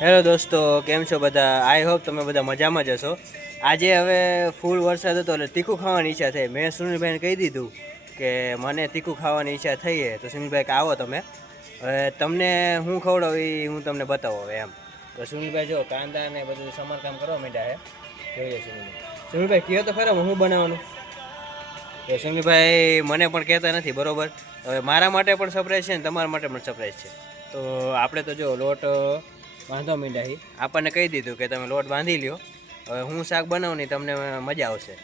Hello દોસ્તો, કેમ છો બધા? આઈ હોપ તમે બધા મજામાં જ હશો. આજે હવે ફૂલ વરસાદ હતો એટલે તીખું ખાવાની ઈચ્છા થઈ. મેં સુનિલભાઈને કહી દીધું કે મને તીખું ખાવાની ઈચ્છા થઈ છે, તો સુનિલભાઈ કે આવો તમે. હવે તમને હું ખવડાવું એ હું તમને બતાવું હવે એમ. તો સુનિલભાઈ જો કાંદા ને બધું સમારકામ કરવા માંડ્યા છે. જોઈએ સુનિલભાઈ કહો તો ખરા હું બનાવવાનું. તો સુનિલભાઈ મને પણ કહેતા નથી બરોબર. હવે મારા માટે પણ સરપ્રાઈઝ છે ને તમારા માટે પણ સરપ્રાઈઝ છે. તો આપણે તો જો લોટ બાંધવા માંડ્યા. આપણને કહી દીધું કે તમે લોટ બાંધી લ્યો, હવે હું શાક બનાવું ને તમને મજા આવશે.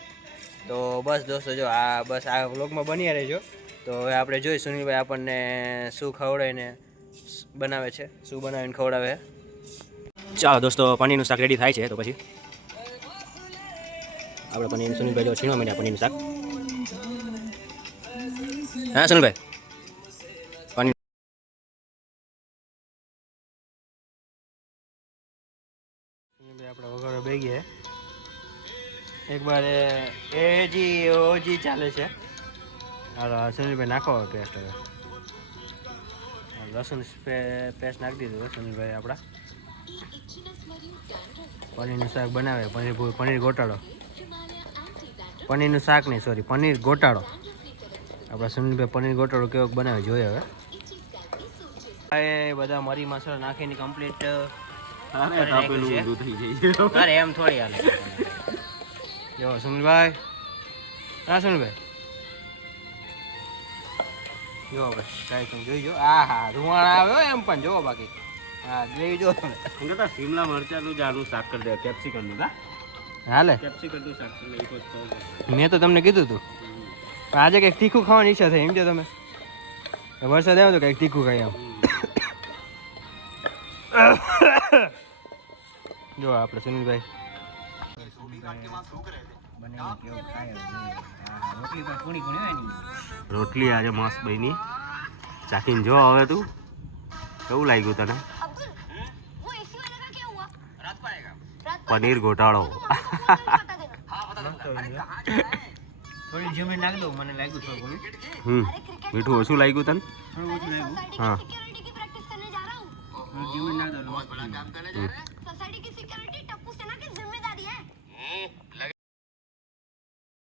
તો બસ દોસ્તો જો આ વ્લોગમાં બન્યા રહેજો. તો હવે આપણે જોઈ સુનિલભાઈ આપણને શું ખવડાવીને બનાવે છે, શું બનાવીને ખવડાવે. ચાલો દોસ્તો, પનીરનું શાક રેડી થાય છે. તો પછી આપણે પનીર સુનિલભાઈ જો છીણવા માંડ્યા પનીરનું શાક. હા સુનિલભાઈ, પનીર આપણે વઘારો બે ગયા એક બાર ઓજી ચાલે છે. હાલો સુનિલભાઈ નાખો પેસ્ટ. હવે લસણ પેસ્ટ નાખી દીધું સુનિલભાઈ. આપણા પનીરનું શાક બનાવે. પનીર ગોટાળો, પનીરનું શાક નહીં સોરી પનીર ગોટાળો. આપણા સુનિલભાઈ પનીર ગોટાળો કેવો બનાવે જોઈએ હવે. બધા મરી મસાલા નાખીને કમ્પ્લીટ અરે એમ થોડી હાલે. જો સુનિલભાઈ, હા સુનિલભાઈ જો હવે ટ્રાય જોઈ જો. હા ધુવાણા આવ્યો એમ પણ જોવો. બાકી હા જોઈ જો તમે. શિમલા મરચાનું જ આનું શાક કરી દે, કેપ્સિકમનું. હાલે કેપ્સિકમનું શાક. મેં તો તમને કીધું હતું આજે કંઈક તીખું ખાવાની ઈચ્છા થઈ. એમ જો તમે વરસાદ આવ્યો તો કંઈક તીખું ખાઈ આમ. જો આપણે સુનિલભાઈ રોટલી આજે મસ્ત બની. ચાખીને જો હવે તું કેવું લાગ્યું તને? પનીર ગોટાળો. થોડી જમીન નાખ દઉં, મને લાગ્યું થોડું. મીઠું ઓછું લાગ્યું તને? થોડું ઓછું લાગ્યું. હા जमीन ना दो।